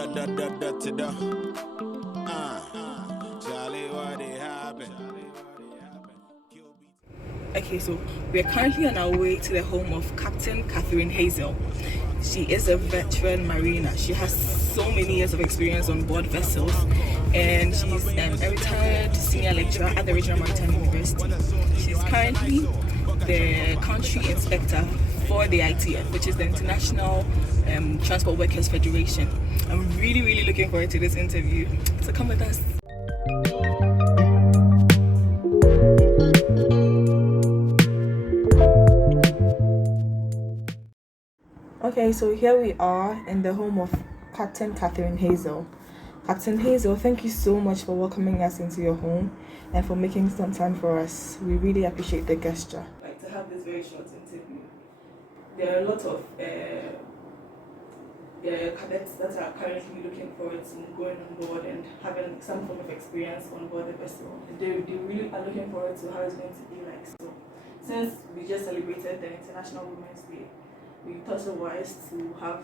Okay, so we are currently on our way to the home of Captain Catherine Haizel. She is a veteran mariner. She has so many years of experience on board vessels, and she's a retired senior lecturer at the Regional Maritime University. She's currently the country inspector for the ITF, which is the International Transport Workers Federation. I'm really looking forward to this interview, so come with us. Okay, so here we are in the home of Captain Catherine Haizel. Captain Haizel, thank you so much for welcoming us into your home and for making some time for us. We really appreciate the gesture. I'd like to have this very short interview. There are a lot of cadets that are currently looking forward to going on board and having some form of experience on board the vessel. They really are looking forward to how it's going to be like. So, since we just celebrated the International Women's Day, we thought it wise to have,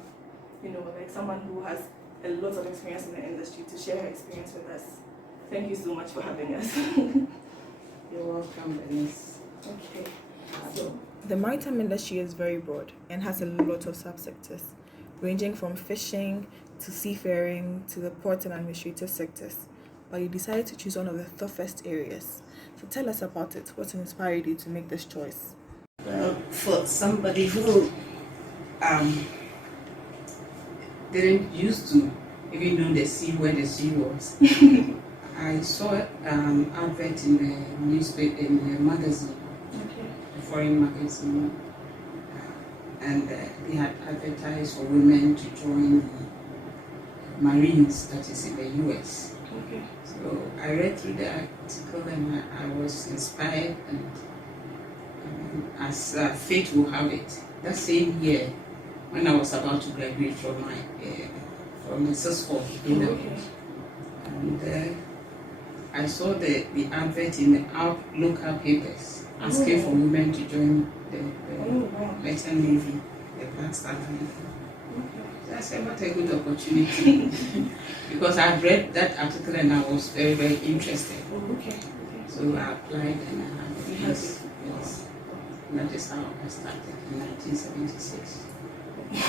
like someone who has a lot of experience in the industry to share her experience with us. Thank you so much for having us. You're welcome, Denise. Okay. So, the maritime industry is very broad and has a lot of subsectors, ranging from fishing to seafaring to the port and administrative sectors. But you decided to choose one of the toughest areas. So tell us about it. What inspired you to make this choice? Well, for somebody who didn't used to even know the sea, where the sea was, I saw an advert in the newspaper, in the magazine, a foreign magazine, and they had advertised for women to join the Marines, that is in the US. Okay. So I read through the article and I was inspired, and as fate will have it, that same year, when I was about to graduate from my from SS4 and I saw the advert in the local papers asking for women to join the Merchant Navy, the Black Star Navy. So I said, what a good opportunity, because I read that article and I was very interested. So I applied and I had the yes. And that is how I started in 1976.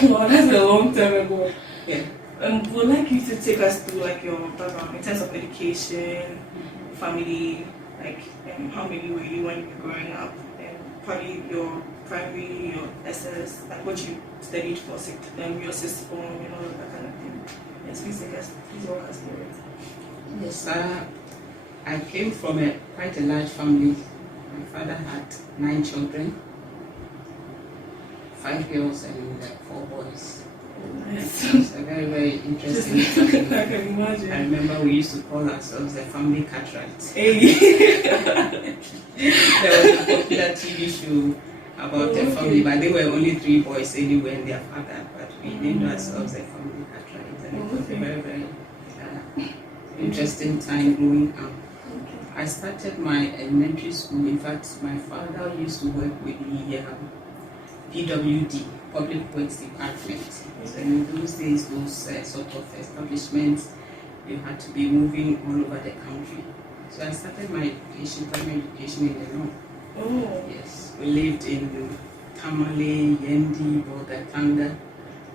Wow, that's a long time ago. Yeah. Would like you to take us through like your background in terms of education, family, like how many were you when you were growing up, and probably your primary, your SS, like what you studied for your sis form, that kind of thing. Yes, please walk us through it. Yes, I came from quite a large family. My father had 9 children, 5 girls and 4 boys. Nice. It's a very interesting family. I can imagine. I remember we used to call ourselves the family Cartwright. Hey. There was a popular TV show about the family, but they were only 3 boys anyway and their father, but we named ourselves the family Cartwright, and it was a very interesting time growing up. I started my elementary school. In fact, my father used to work with the PWD, Public Works Department. So in those days, those sort of establishments, you had to be moving all over the country. So I started my primary education in the north. Oh. Yes, we lived in Tamale, Yendi, Bogatanga,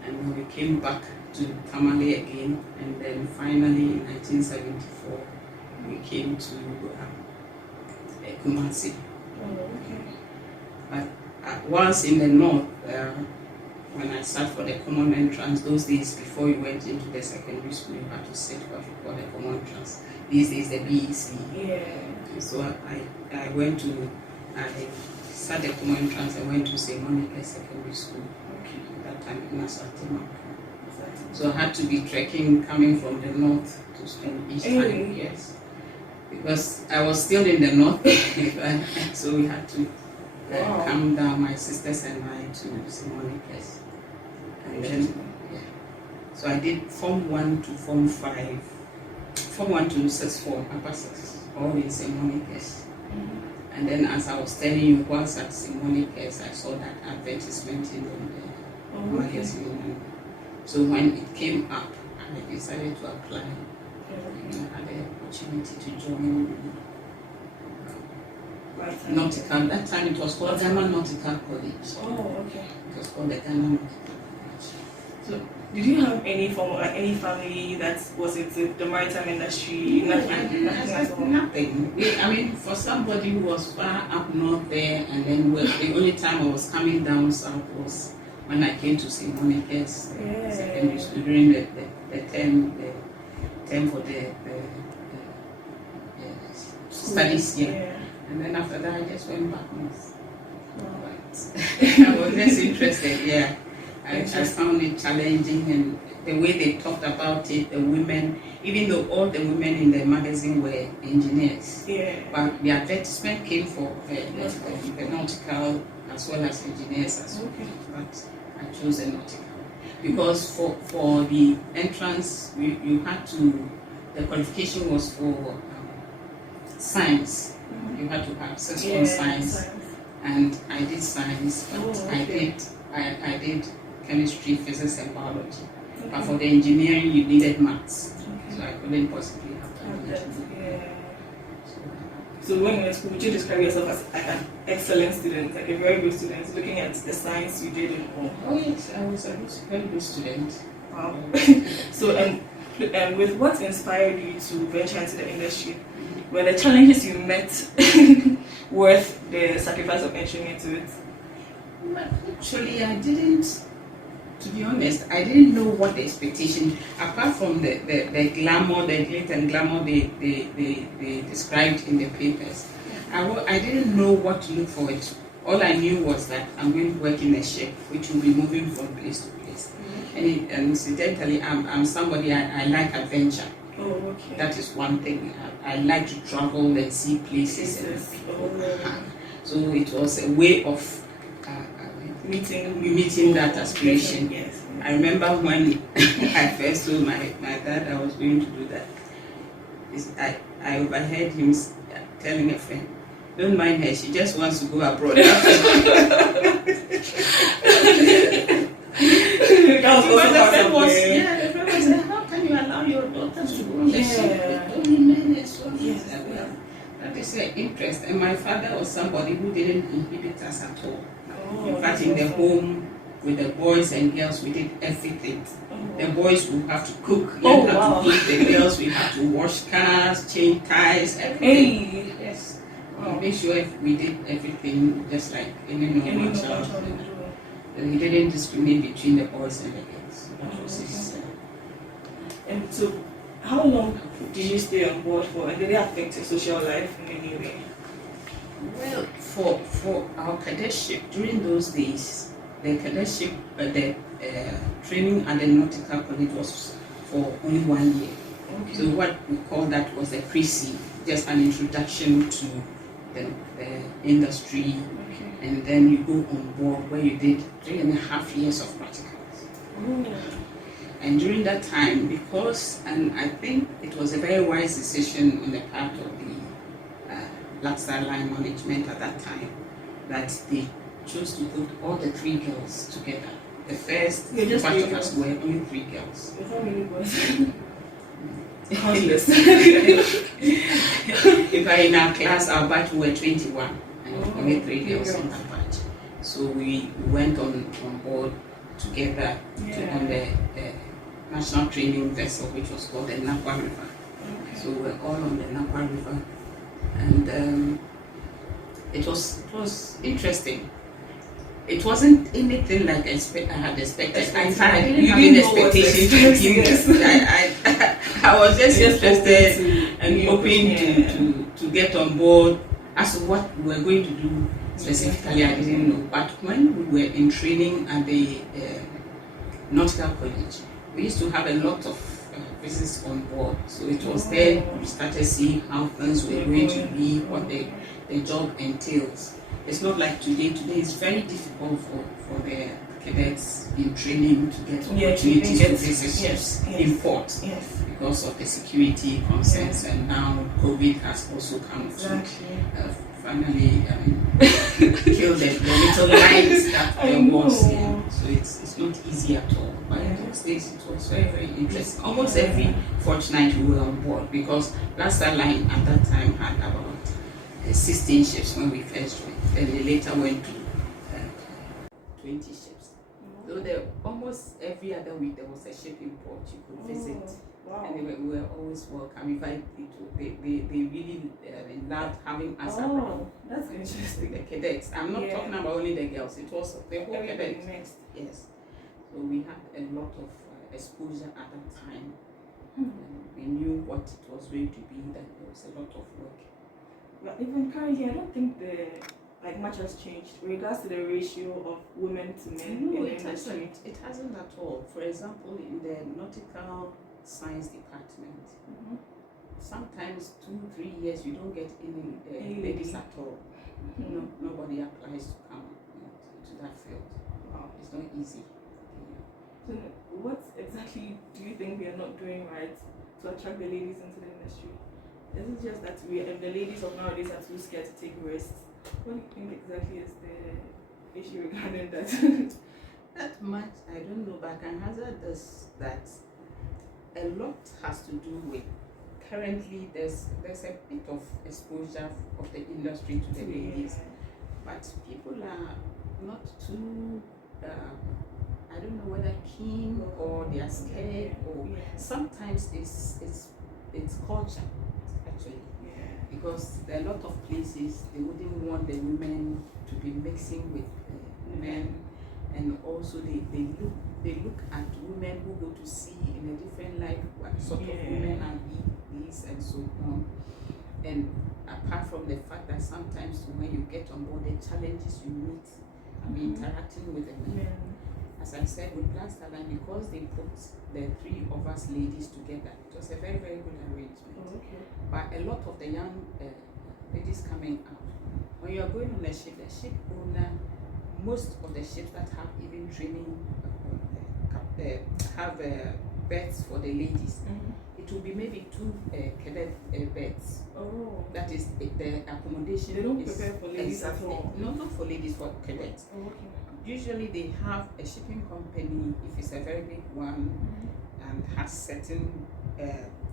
and then we came back to Tamale again, and then finally in 1974, we came to Kumasi. But once in the north, when I sat for the common entrance, those days before you went into the secondary school, you had to sit what you call the common entrance. These days the BEC. Yeah. So I sat the common entrance and went to St. Monica Secondary School. At that time in Asatima. So I had to be trekking coming from the north to spend each time. Yes. Because I was still in the north, so we had to come down, my sisters and I, to St. Monica's. And then, so I did Form 1 to Form 5, Form 1 to 6 form, upper 6, all in St. Monica's. And then as I was telling you, once at St. Monica's, I saw that advertisement in the magazine. So when it came up, I I decided to apply. And I had the opportunity to join Nautical. That time it was called Ghana Nautical College. Oh, okay. It was called the Ghana Nautical College. So, did you have any form of, like, any family that was into the maritime industry? Nothing. I mean, for somebody who was far up north there, and then the only time I was coming down south was when I came to St. Monica's secondary school during the term for the studies year. Yeah. And then after that, I just went back north. But I was just interested, yeah. I found it challenging, and the way they talked about it, the women, even though all the women in the magazine were engineers, but the advertisement came for the nautical as well as engineers as well. Okay. But I chose the nautical because for the entrance, you had to, the qualification was for science. You had to have on science, and I did science, but I did chemistry, physics, and biology. Okay. But for the engineering, you needed maths, so I couldn't possibly have that. So when you were in school, would you describe yourself as like an excellent student, like a very good student, looking at the science you did and all? Oh yes, I was a very good student. Wow. So and with what inspired you to venture into the industry? Were the challenges you met worth the sacrifice of entering into it? Well, actually, I didn't. To be honest, I didn't know what the expectation, apart from the glamour, the glitz and glamour they described in the papers. I didn't know what to look forward to. All I knew was that I'm going to work in a ship, which will be moving from place to place. And incidentally, I'm somebody, I like adventure. Oh, okay. That is one thing. I like to travel and see places. So it was a way of meeting that aspiration. Yes. I remember when I first told my dad I was going to do that. I overheard him telling a friend, "Don't mind her, she just wants to go abroad." The friend was saying, "How can you allow your daughters to go on the ship with only men and so on?" That is their interest. And my father was somebody who didn't inhibit us at all. In fact, in the home with the boys and girls, we did everything. The boys would have to cook, learn how to cook. The girls we had to wash cars, change tires, everything. Yes. Make sure we did everything just like any normal child. We didn't discriminate between the boys and the girls. That was his. And so, how long did you stay on board for, and did it affect your social life in any way? Well, for our cadetship, during those days, the cadetship, the training at the nautical college was for only 1 year. Okay. So what we call that was the pre-C, just an introduction to the industry, and then you go on board where you did 3.5 years of practicals. And during that time, and I think it was a very wise decision on the part of the Blackstar Line management at that time, that they chose to put all the 3 girls together. The first batch of us were only 3 girls. If in our class, our batch were 21, and only 3 girls in that batch. So we went on board together on the national training vessel, which was called the Nakwa River. So we're all on the Nakwa River. And it was interesting. It wasn't anything like I had expected. In fact, I didn't have any expectations from him. I was just interested and hoping to get on board. As to what we were going to do specifically, I didn't know. But when we were in training at the nautical college, we used to have a lot of visits on board. So it was there we started seeing how things were going to be, what the job entails. It's not like today. Today is very difficult for the cadets in training to get opportunities to visit in port because of the security concerns, and now COVID has also come to finally kill the little lights that there was. So it's not easy at all. But those days it was very, very interesting. Almost every fortnight we were on board because Black Star Line at that time had about 16 ships when we first went. Then they later went to 20 ships. So there almost every other week there was a shipping port you could visit. Wow. And we were always welcome. In fact, they really loved having us around. That's interesting. The cadets. I'm not talking about only the girls. It was the whole cadets. Mixed. Yes. So we had a lot of exposure at that time. We knew what it was going to be. That there was a lot of work. But even currently, I don't think much has changed in regards to the ratio of women to men in the industry. It hasn't at all. For example, in the nautical science department, sometimes 2-3 years you don't get any ladies at all. No, nobody applies to come to that field. Wow. It's not easy. So what exactly do you think we are not doing right to attract the ladies into the industry? Is it just that the ladies of nowadays are too scared to take risks? What do you think exactly is the issue regarding that? That much, I don't know, but I can hazard this, that a lot has to do with currently there's a bit of exposure of the industry to the ladies, but people are not too I don't know whether keen or they are scared or sometimes it's culture actually, because there are a lot of places they wouldn't want the women to be mixing with men, and also they look at women who go to sea in a different light, what sort of women are these and so on. And apart from the fact that sometimes when you get on board, the challenges you meet, interacting with the men. As I said, with Black Star Line, because they put the 3 of us ladies together, it was a very, very good arrangement. But a lot of the young ladies coming out, when you are going on a ship, the ship owner, most of the ships that have even training, have beds for the ladies. It will be maybe 2 cadet beds. That is the accommodation. They don't prepare for ladies at all. Not for ladies, for cadets. Usually they have a shipping company, if it's a very big one, and has certain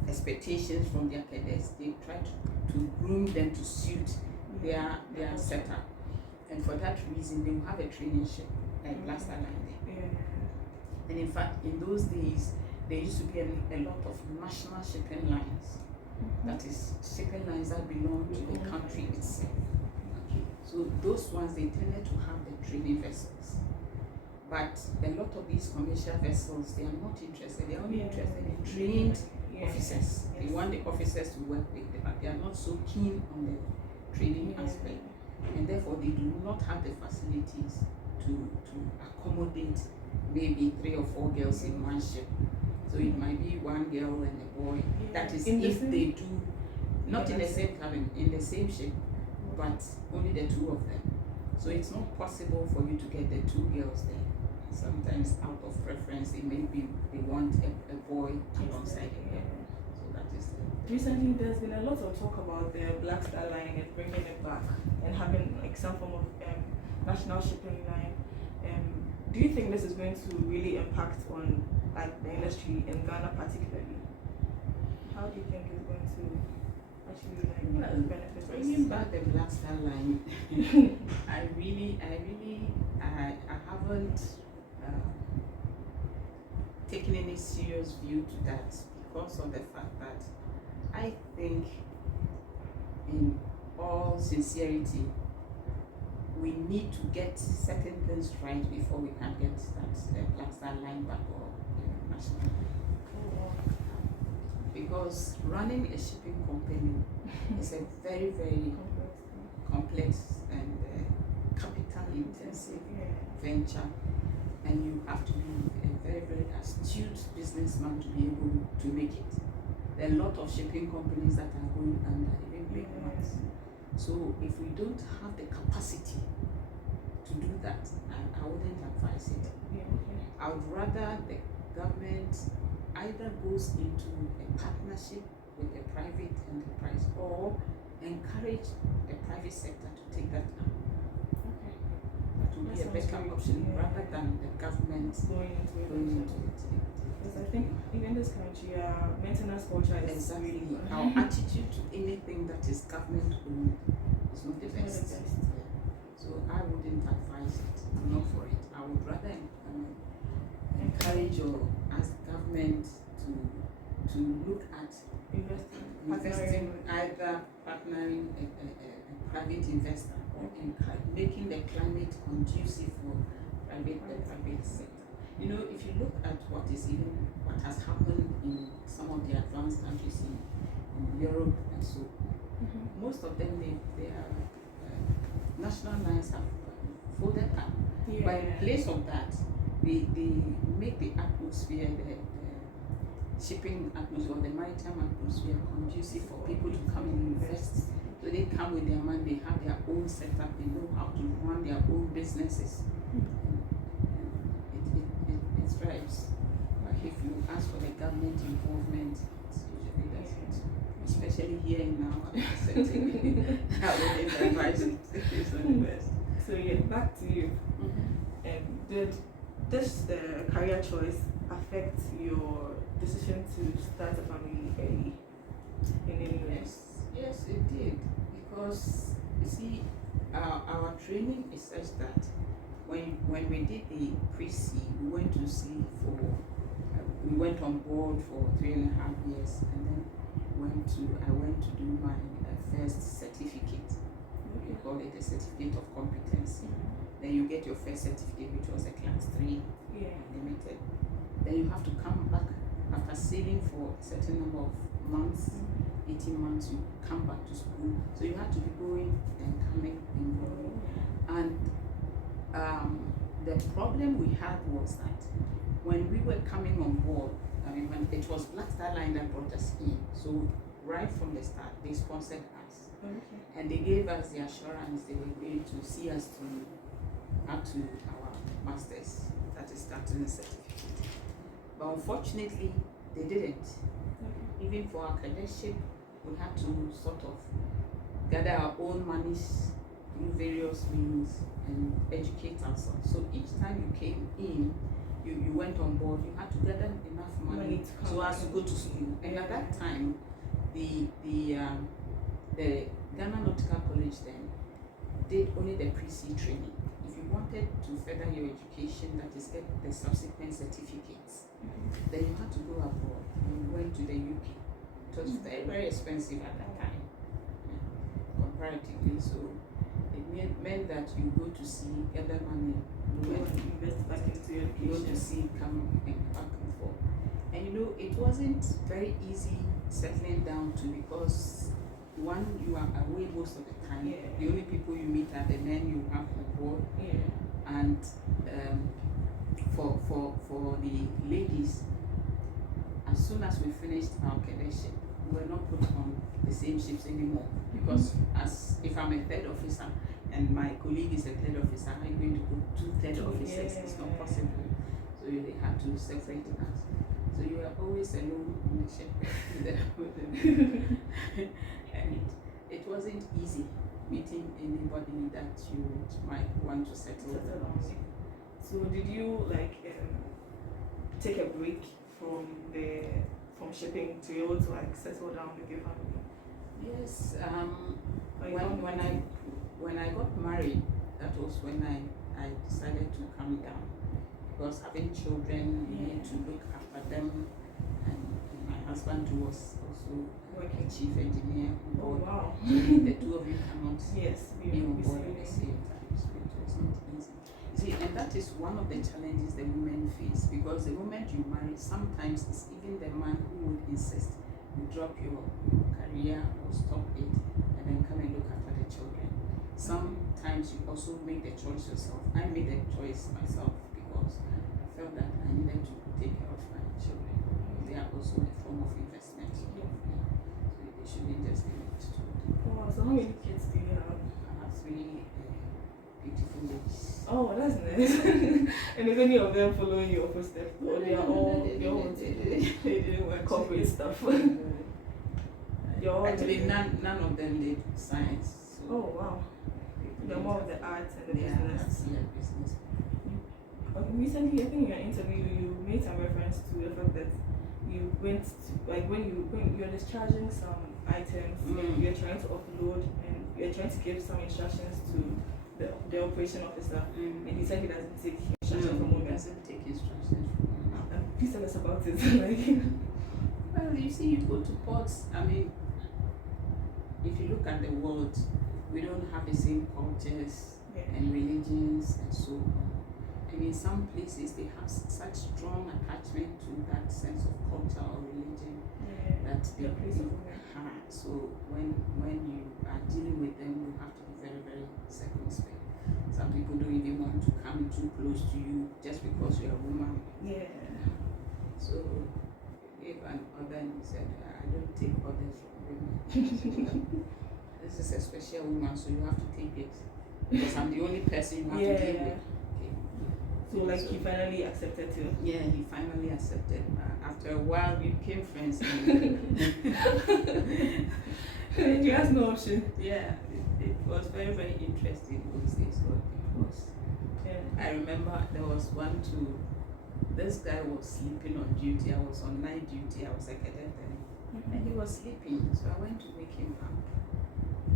expectations from their cadets. They try to groom them to suit their setup. And for that reason, they will have a training ship, like Black Star Line there. And in fact, in those days, there used to be a lot of national shipping lines. That is, shipping lines that belong to the country itself. So those ones, they tended to have the training vessels. But a lot of these commercial vessels, they are not interested. They are only interested in trained officers. They want the officers to work with them, but they are not so keen on the training aspect. And therefore, they do not have the facilities to accommodate maybe 3 or 4 girls in one ship. So it might be 1 girl and a boy. That is if they do, not in the same cabin, in the same ship, but only the 2 of them. So it's not possible for you to get the 2 girls there. Sometimes out of preference, it may be they want a boy alongside a girl. So that is the Recently, there's been a lot of talk about the Black Star Line and bringing it back and having some form of national shipping line. Do you think this is going to really impact on the industry in Ghana particularly? How do you think it's going to actually benefit us? Bringing back the Black Star Line, I haven't taken any serious view to that because of the fact that I think, in all sincerity, we need to get certain things right before we can get that Black Star Line back or national. Because running a shipping company is a very, very complex and capital intensive venture, and you have to be a very, very astute businessman to be able to make it. There are a lot of shipping companies that are going under, even big ones. So if we don't have the capacity to do that, I wouldn't advise it. I would rather the government either goes into a partnership with a private enterprise or encourage the private sector to take that up. That would be a better option rather than the government going into it. their maintenance culture is Exactly. really good. Our attitude to anything that is government owned is not the It's not best. the best. So I wouldn't advise it. I'm not for it. I would rather encourage or ask government to look at investing, either partnering a private investor or making the climate conducive for the private sector. You know, if you look at what has happened in some of the advanced countries in Europe and so, most of them their national lines have folded up. Yeah. But in place of that, they make the atmosphere, the shipping atmosphere, the maritime atmosphere conducive for people to come and invest. So they come with their money, they have their own setup, they know how to run their own businesses. It thrives. But if you ask for the government involvement, it usually doesn't. Especially here in our setting, I wouldn't advise it. It's not the best. So yeah, back to you. Did this career choice affect your decision to start a family early in any way? Yes, it did. Because you see, our training is such that when we did the pre-C, we went to sea we went on board for 3.5 years, and then I went to do my first certificate. We call it a certificate of competency. Then you get your first certificate, which was a class 3 limited. Then you have to come back after sailing for a certain number of months, 18 months, you come back to school. So you had to be going and coming and going. And the problem we had was that when we were coming on board, when it was Black Star Line that brought us in, so right from the start, they sponsored us. And they gave us the assurance they were going to see us through up to our masters, that is captain certificate. But unfortunately, they didn't. Even for our cadetship, we had to sort of gather our own monies through various means and educate ourselves. So each time you came in, you went on board, you had to gather enough money so as to go to school. And at that time, the Ghana Nautical College then did only the pre-C training. If you wanted to further your education, that is get the subsequent certificates, then you had to go abroad. You went to the UK. It was very, very expensive at that time, comparatively. So it meant that you go to sea, gather money, invest back into your education. Go to sea, come and back and forth. And you know, it wasn't very easy settling down to, because one, you are away most of the time. The only people you meet are the men you have on board. And for the ladies, as soon as we finished our cadetship, we were not put on the same ships anymore, because as if I'm a third officer and my colleague is a third officer, I'm going to put two third officers. It's not possible. So they had to separate us. So you are always alone on the ship with them. And it wasn't easy meeting anybody that you might want to settle down. So did you take a break from shipping to be able to settle down with your family? Yes. When I got married, that was when I decided to come down, because having children, you need to look after them, and my husband was also working chief engineer on board. Oh, wow. So the two of you cannot be on board at the same time, so it was not easy. See, and that is one of the challenges the women face, because the moment you marry, sometimes it's even the man who would insist you drop your career or stop it and then come and look after the children. Sometimes you also make the choice yourself. I made the choice myself because I felt that I needed to take care of my children. They are also a form of investment. So they shouldn't just be left to. Wow, so how many kids do you have? I have 3 beautiful ladies. Oh, that's nice. And is any of them following your footsteps? Or they are all they didn't work corporate stuff? Actually, none of them did science. So oh, wow. They're more of the arts and the business. Business. Recently, I think in your interview, you made some reference to the fact that you went to, like when you're discharging some items and you're trying to offload and you're trying to give some instructions to the operation officer, and he said he doesn't take instructions from women. He doesn't take instructions from women. And please tell us about it. Like, well, you see, you go to ports. I mean, if you look at the world, we don't have the same cultures and religions and so on. And in some places, they have such strong attachment to that sense of culture or religion that they so when you are dealing with them, you have to be very, very circumspect. Some people don't even want to come too close to you just because you're a woman. Yeah. So if an order and he said, I don't take orders from women. This is a special woman, so you have to take it. Because I'm the only person you have to deal with. Okay. So like he finally accepted too? Yeah, he finally accepted. After a while, we became friends. You has no option. Yeah, it was very, very interesting those days. What it was. Yeah. I remember there was one too. This guy was sleeping on duty. I was on night duty. I was a cadet then, and he was sleeping. So I went to wake him up.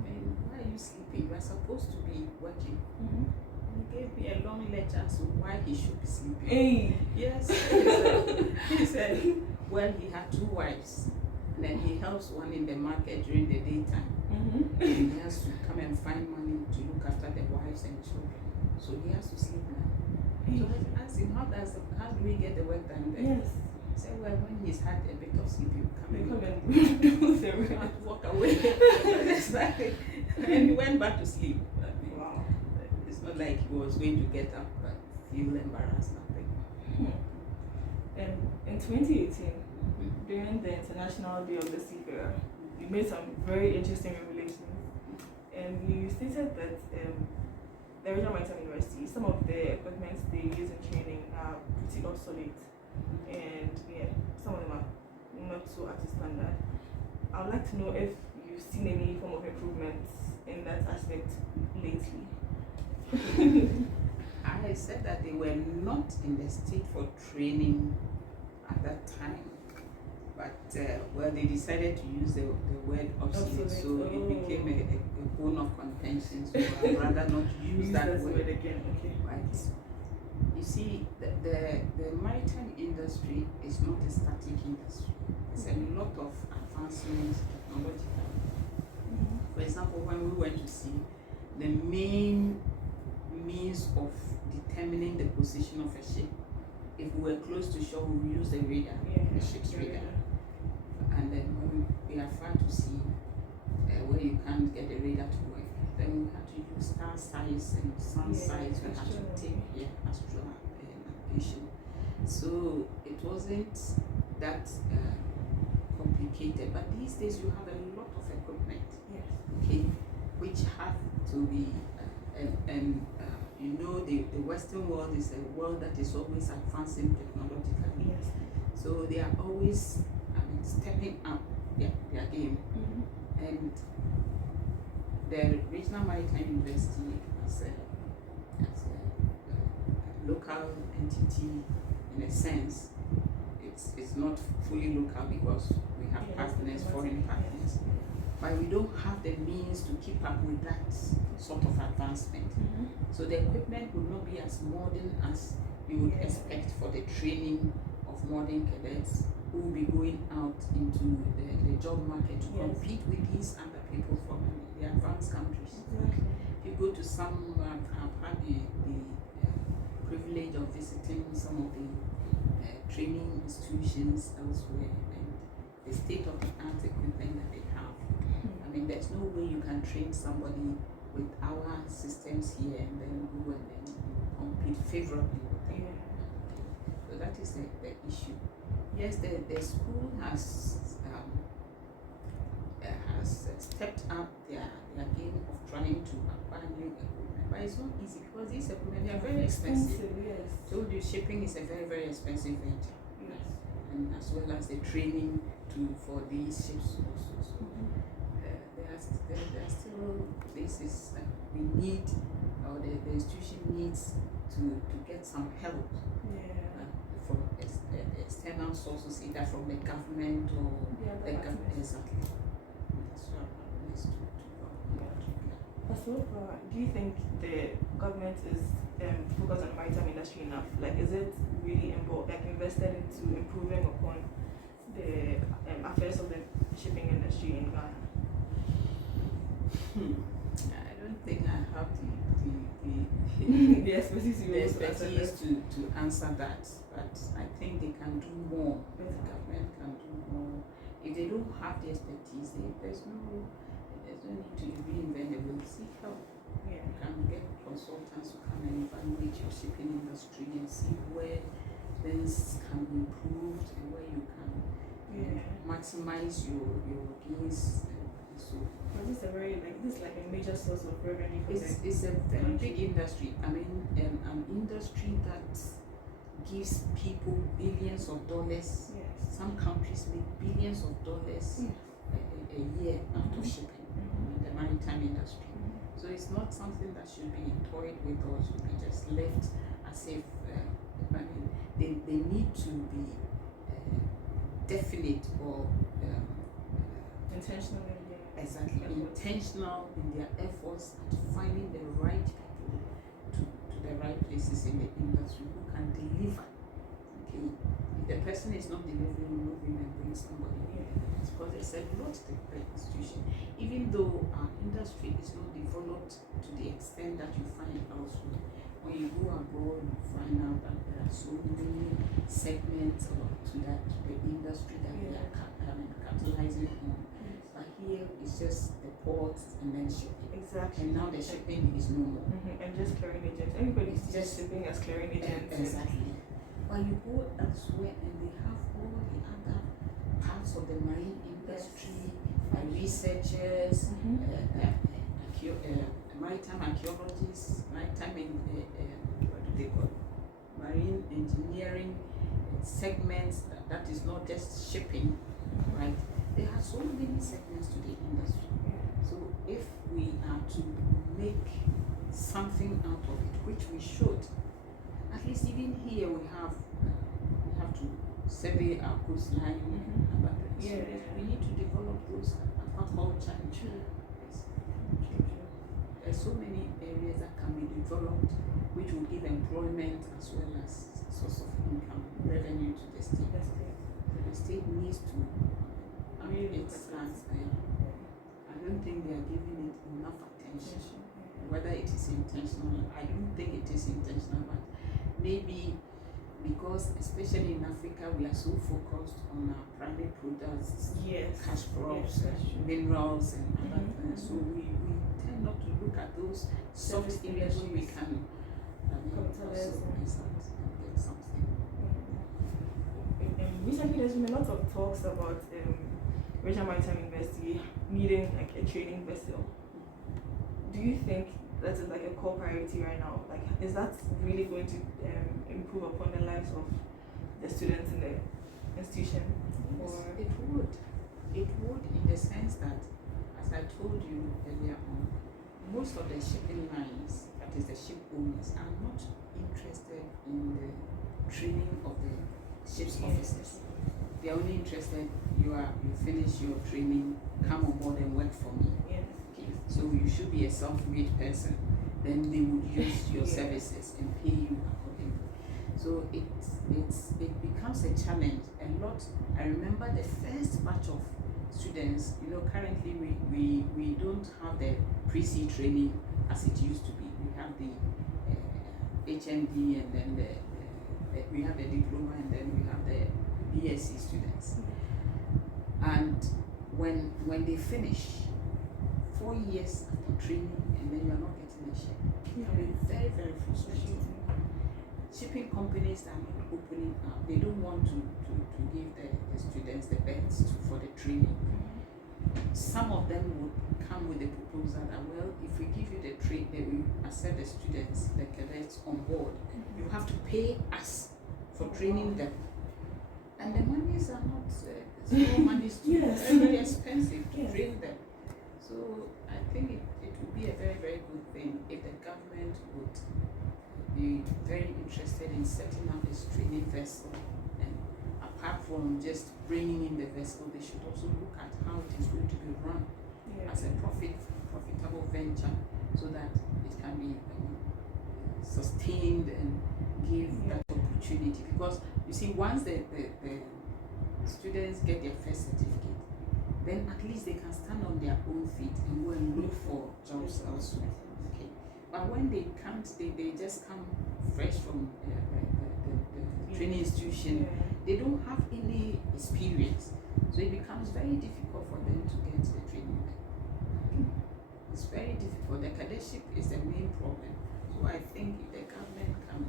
And why are you sleeping? You are supposed to be working. He gave me a long lecture as to why he should be sleeping. Hey. Yes. He said, well, he had 2 wives. And then he helps one in the market during the daytime. And he has to come and find money to look after the wives and children. So he has to sleep now. So I asked him, how do we get the work done then? Yes. He said, well, when he's had a bit of sleep, you come and do the work. have to walk away. And he went back to sleep. I mean, wow. It's not like he was going to get up but feel embarrassed, nothing. And in 2018, during the International Day of the Seafarer, you made some very interesting revelations. And you stated that the Regional Maritime University, some of the equipment they use in training are pretty obsolete. And some of them are not so up to standard. I would like to know if you've seen any form of improvements in that aspect lately. I said that they were not in the state for training at that time. But, well, they decided to use the word obsolete, so it became a bone of contention. So I'd rather not use that word again. Okay. Right. You see, the maritime industry is not a static industry. There's a lot of advancements technologically. For example, when we went to sea, the main means of determining the position of a ship, if we were close to shore, we would use the radar, the ship's radar. And then when we are far to sea, where you can't get the radar to work, then we have to use star size and sun size. We have to take astral navigation. So it wasn't that complicated. But these days you have a lot of equipment, okay, which have to be you know, the Western world is a world that is always advancing technologically. Yes. So they are always stepping up their game. And the Regional Maritime University as a local entity, in a sense, it's not fully local because we have partners, foreign partners. But we don't have the means to keep up with that sort of advancement. So the equipment will not be as modern as you would expect for the training of modern cadets who will be going out into the job market to compete with these other people from the advanced countries. If you go to some, I've had the privilege of visiting some of the training institutions elsewhere, and the state-of-the-art equipment that they have. I mean, there's no way you can train somebody with our systems here and then go and then compete favorably with them. So that is the issue. Yes, the school has stepped up their game of trying to acquire new equipment, but it's not easy because these equipment are very expensive. Yes. Told you shipping is a very, very expensive venture. Yes. And as well as the training for these ships also. So there are still places that we need, or the institution needs to get some help external sources, either from the government or the government. Exactly. That's what needs to So, do you think the government is focused on the maritime industry enough? Like, is it really invested into improving upon the affairs of the shipping industry in Ghana? I don't think I have the expertise to answer that, but I think they can do more. The government can do more. If they don't have the expertise, there's no need to reinvent the wheel. Seek help. Yeah. You can get consultants who come and evaluate your shipping industry and see where things can be improved and where you can maximize your gains. So this is a major source of revenue. It's a very big industry. I mean, an industry that gives people billions of dollars. Yes. Some countries make billions of dollars a year out of shipping, the maritime industry. So it's not something that should be toyed with or should be just left as if. They need to be definite or intentional. Exactly, intentional in their efforts at finding the right people to the right places in the industry who can deliver. Okay, if the person is not delivering, move in and bring somebody in. Because there's a lot to the institution. Even though our industry is not developed to the extent that you find elsewhere, when you go abroad, you find out that there are so many segments to the industry that we are capitalizing on. But here it's just the ports and then shipping. Exactly. And now the shipping is no more. And just clearing agents. Everybody's just shipping as clearing agents. Exactly. But you go elsewhere and they have all the other parts of the marine industry, researchers, maritime archaeologists, maritime what do they call it? Marine engineering segments that is not just shipping, right? There are so many segments to the industry. So if we are to make something out of it, which we should, at least even here we have to survey our coastline and other things. So we need to develop those aquaculture and there's so many areas that can be developed which will give employment as well as source of income, revenue to the state. So the state needs to its plans. I don't think they are giving it enough attention. Whether it is intentional, I don't think it is intentional, but maybe because especially in Africa we are so focused on our primary products, cash crops, minerals and other things. So we tend not to look at those soft areas where we can also get something. Recently there's been a lot of talks about Regional Maritime University needing like a training vessel. Do you think that is like a core priority right now? Like, is that really going to improve upon the lives of the students in the institution? Yes, it would. It would, in the sense that, as I told you earlier on, most of the shipping lines, that is the ship owners, are not interested in the training of the ship's officers. They are only interested, you finish your training, come on board and work for me. Okay. So you should be a self-made person. Then they would use your services and pay you accordingly. So it becomes a challenge. A lot. I remember the first batch of students. Currently we don't have the pre-sea training as it used to be. We have the HND and then we have the diploma and then we have the BSc students. And when they finish 4 years after training and then you're not getting a ship, it can be very, very frustrating. Shipping companies are not opening up. They don't want to give the students the best for the training. Some of them would come with a proposal that, well, if we give you the training, we accept the students, the cadets on board, you have to pay us for training them. And the monies are not small monies too. Very, very expensive to train them. So I think it would be a very, very good thing if the government would be very interested in setting up this training vessel apart from just bringing in the vessel, they should also look at how it is going to be run as a profitable venture, so that it can be sustained and give that opportunity. Because you see, once the students get their first certificate, then at least they can stand on their own feet and go and look for jobs elsewhere. Okay. But when they can't, they just come fresh from the training institution, they don't have any experience. So it becomes very difficult for them to get the training. It's very difficult. The cadetship is the main problem. So I think if the government can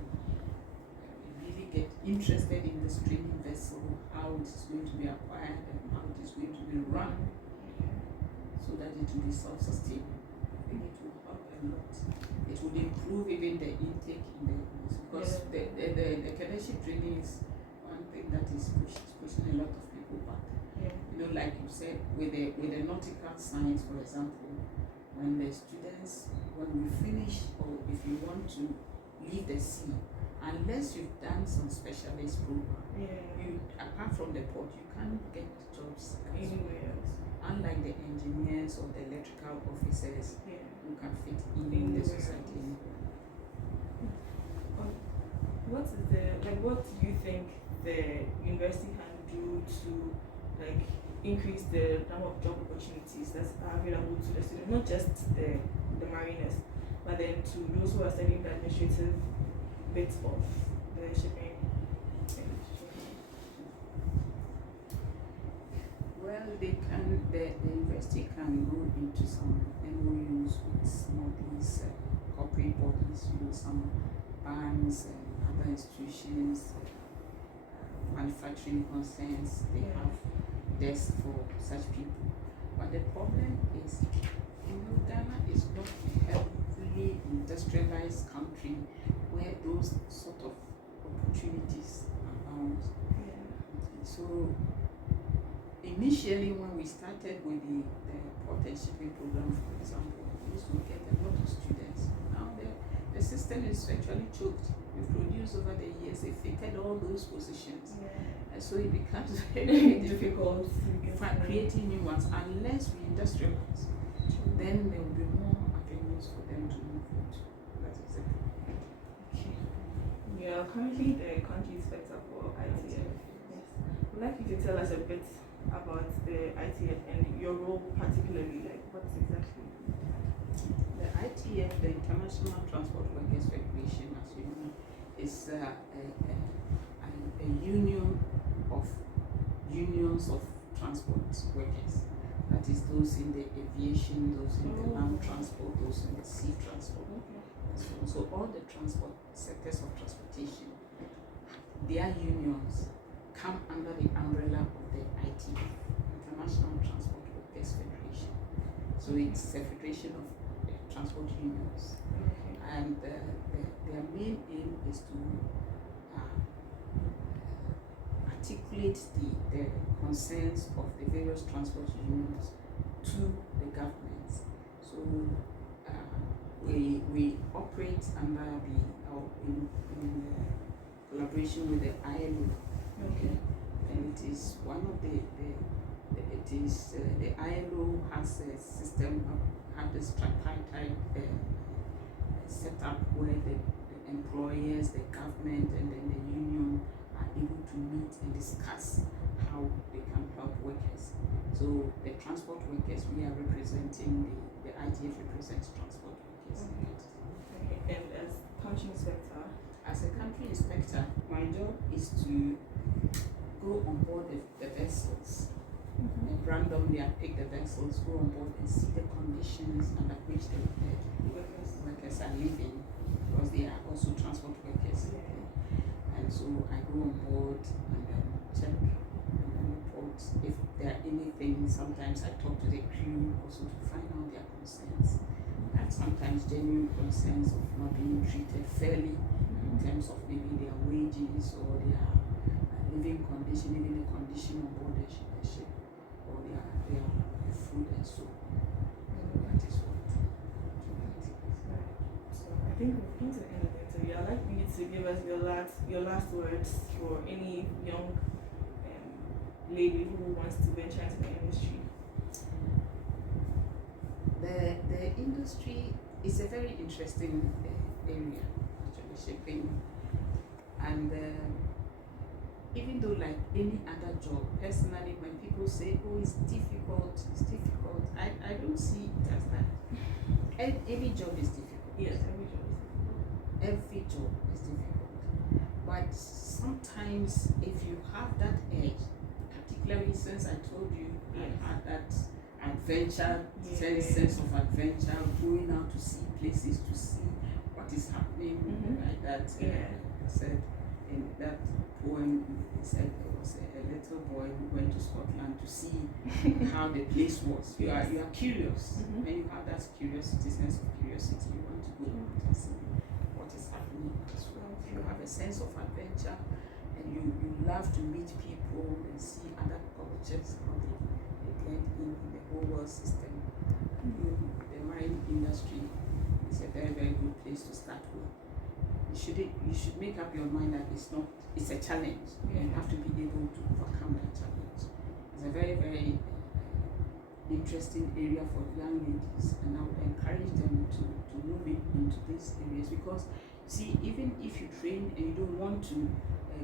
really get interested in this training vessel, how it is going to be acquired and how it is going to be run, so that it will be self-sustaining, I think it will help a lot. It will improve even the intake in the, because the cadetship training is one thing that is pushing a lot of people back. You know, like you said, with the nautical science, for example, when the students, when we finish, or if you want to leave the sea, unless you've done some specialist program, you, apart from the port, you can't get jobs anywhere else. Unlike the engineers or the electrical officers, who can fit in the society. What do you think the university can do to increase the number of job opportunities that are available to the students, not just the mariners, but then to those who are studying the administrative bits of the shipping industry? Well, the university can go into some MOUs with some of these corporate bodies, some banks and other institutions, manufacturing concerns. They have desks for such people. But the problem is, Ghana is not a heavily industrialized country where those sort of opportunities abound. So initially, when we started with the port and shipping program, for example, we used to get a lot of students. Now the system is virtually choked. We've produced over the years, they fitted all those positions. And so it becomes very difficult creating new ones unless we industrialize. Then there will be more avenues for them to move into. That's exactly. Okay. You are currently the country inspector for ITF. Yes. I'd like you to tell us a bit about the ITF and your role particularly, what exactly? The ITF, the International Transport Workers Federation, as you know, is a union of unions of transport workers. That is those in the aviation, those in the land transport, those in the sea transport. So all the transport sectors of transportation, their unions come under the umbrella of the ITF, International Transport Workers Federation. So it's a federation of transport unions. And their main aim is to articulate the concerns of the various transport unions to the government. So we operate under in collaboration with the ILO. And it is one of the ILO has a system have this tripartite set up where the employers, the government, and then the union are able to meet and discuss how they can help workers. So the transport workers, we are representing the ITF represents transport workers. And as country inspector? As a country inspector, my job is to go on board the vessels. And randomly I pick the vessels, go on board and see the conditions under which the workers are living, because they are also transport workers. And so I go on board and then check and then report if there are anything. Sometimes I talk to the crew also to find out their concerns. And sometimes genuine concerns of not being treated fairly in terms of maybe their wages or their living condition, even the condition on board the ship, or their food and so on. That is what. So I think we've come to the end of the interview. I'd like you to give us your last words for any young lady who wants to venture into the industry? The industry is a very interesting area, actually, shipping. And even though, like any other job, personally, when people say, oh, it's difficult, I don't see it as that. Every job is difficult. Yes, every job is difficult. Every job is difficult. But sometimes, if you have that edge, particularly since I told you, Yes. I had that adventure, Yes. sense of adventure, going out to see places, to see what is happening, like that. I said in that poem, it said there was a little boy who went to Scotland to see how the place was. You are curious. When you have that curiosity, sense of curiosity, you want to go out and see what is happening as well. You have a sense of adventure, and you love to meet people and see other cultures, how they blend in the whole world system. The marine industry is a very, very good place to start with. You should make up your mind that it's a challenge. You have to be able to overcome that challenge. It's a very, very interesting area for young ladies, and I would encourage them to move into these areas, because see, even if you train and you don't want to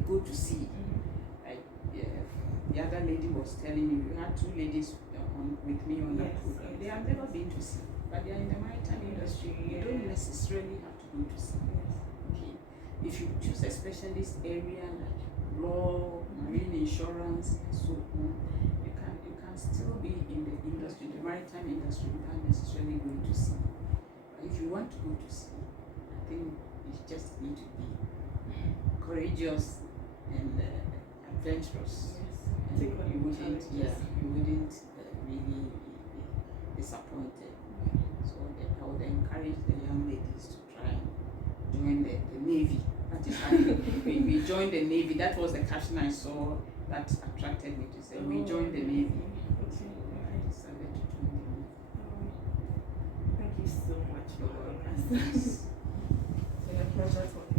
go to sea, like the other lady was telling you, you had two ladies with me on that program. They have never been to sea, but they are in the maritime industry. You don't necessarily have to go to sea. Okay, if you choose a specialist area like law, marine insurance, and so on, you can still be in the industry, the maritime industry, without necessarily going to sea. But if you want to go to sea, I think you just need to be courageous and adventurous. And you wouldn't really be disappointed. So I would encourage the young ladies to try and join the Navy. That is how we joined the Navy. That was the caption I saw that attracted me to say, we joined the Navy. So I decided to join the Navy. Thank you so much for joining us. It's been a pleasure talking